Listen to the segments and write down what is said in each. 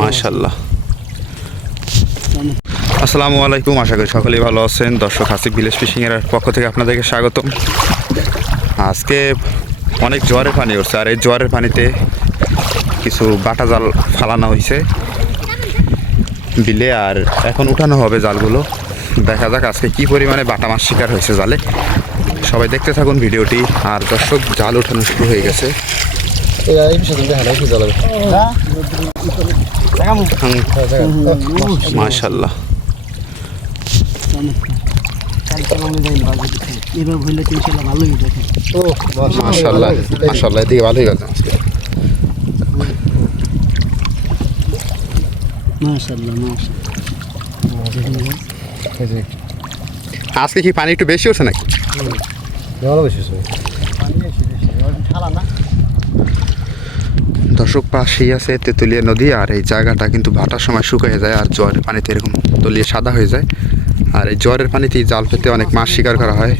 মাশাআল্লাহ। আসসালামু আলাইকুম, আশা করি সকলেই ভালো আছেন। দর্শক, হাসিব ভিলেজ ফিশিংয়ের পক্ষ থেকে আপনাদেরকে স্বাগতম। আজকে অনেক জোয়ারের পানি উঠছে, আর এই জোয়ারের পানিতে কিছু বাটা জাল ফালানো হয়েছে বিলে, আর এখন উঠানো হবে জালগুলো। দেখা যাক আজকে কি পরিমাণে বাটা মাছ শিকার হয়েছে জালে। সবাই দেখতে থাকুন ভিডিওটি। আর দর্শক, জাল উঠানো শুরু হয়ে গেছে। মাশাআল্লাহ। মাশাআল্লাহ মাশাআল্লাহ, এদিকে ভালোই গেছে আজকে। কি পানি একটু বেশি হচ্ছে নাকি? দর্শক, পাশেই আছে তেঁতুলিয়া নদী, আর এই জায়গাটা কিন্তু ভাটার সময় শুকিয়ে যায়, আর জোয়ারের পানিতে এরকম তলিয়ে সাদা হয়ে যায়। আর এই জোয়ারের পানিতেই জাল পেতে অনেক মাছ শিকার করা হয়।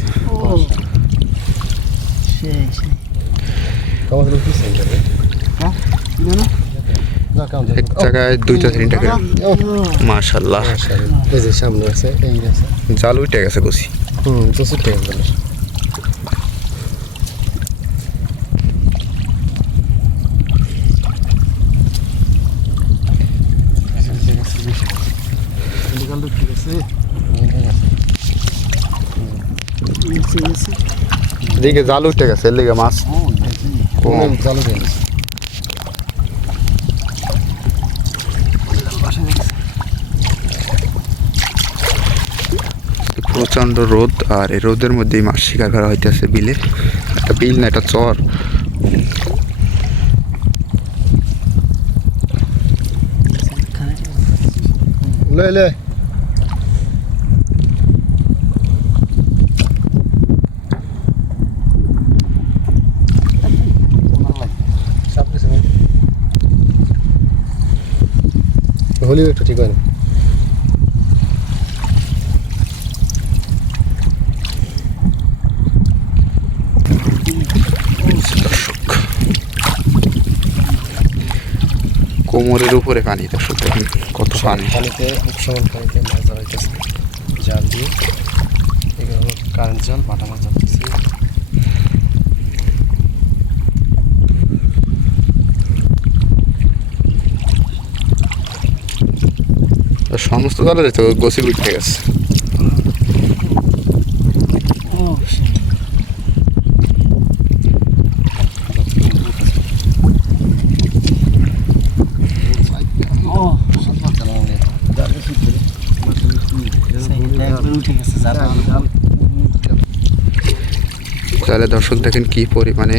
এক জায়গায় 2-3টা করে। মাশাআল্লাহ, জাল উঠে গেছে কচি। এদিকে জাল উঠে গেছে, এর লিগে মাছ কম। প্রচণ্ড রোদ, আর এই রোদের মধ্যেই মাছ শিকার করা হইতেছে বিলে। একটা বিল না, একটা চর। হলি একটু ঠিক হয় না। কোমরের উপরে পানি। দর্শক, দেখুন কত পানি। পানিতে সমান পানিতে মাছ ধরা হইতেছে জাল দিয়ে। এগুলো কারেন্ট জাল, বাটা মাছ ধরতেছি। সমস্ত জালে যেত গোসি উঠে গেছে। তাহলে দর্শক, দেখেন কি পরিমাণে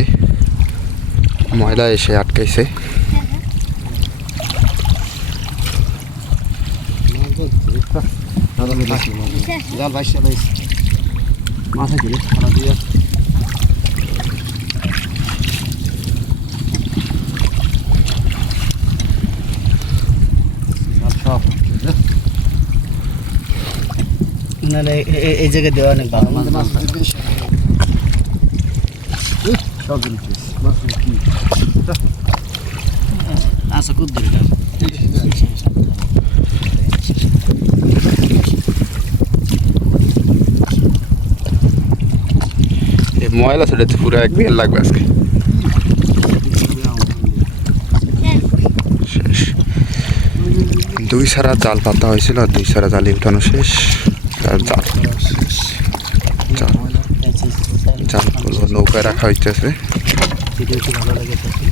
ময়লা এসে আটকাইছে। এই জায়গায় দেওয়া অনেক ভালো মাছ। আচ্ছা, খুব দরকার। ময়লা ছড়াতে পুরো 1 বিকেল লাগবে আজকে। শেষ। 2 সারা জাল পাতা হয়েছিল, আর 2 সারা জালি উঠানো শেষ। আর জালগুলো নৌকায় রাখা হইতেছে। ভিডিওটি ভালো লাগে থাকে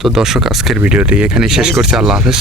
তো দর্শক, আজকের ভিডিওটি এখানেই শেষ করছি। আল্লাহ হাফেজ।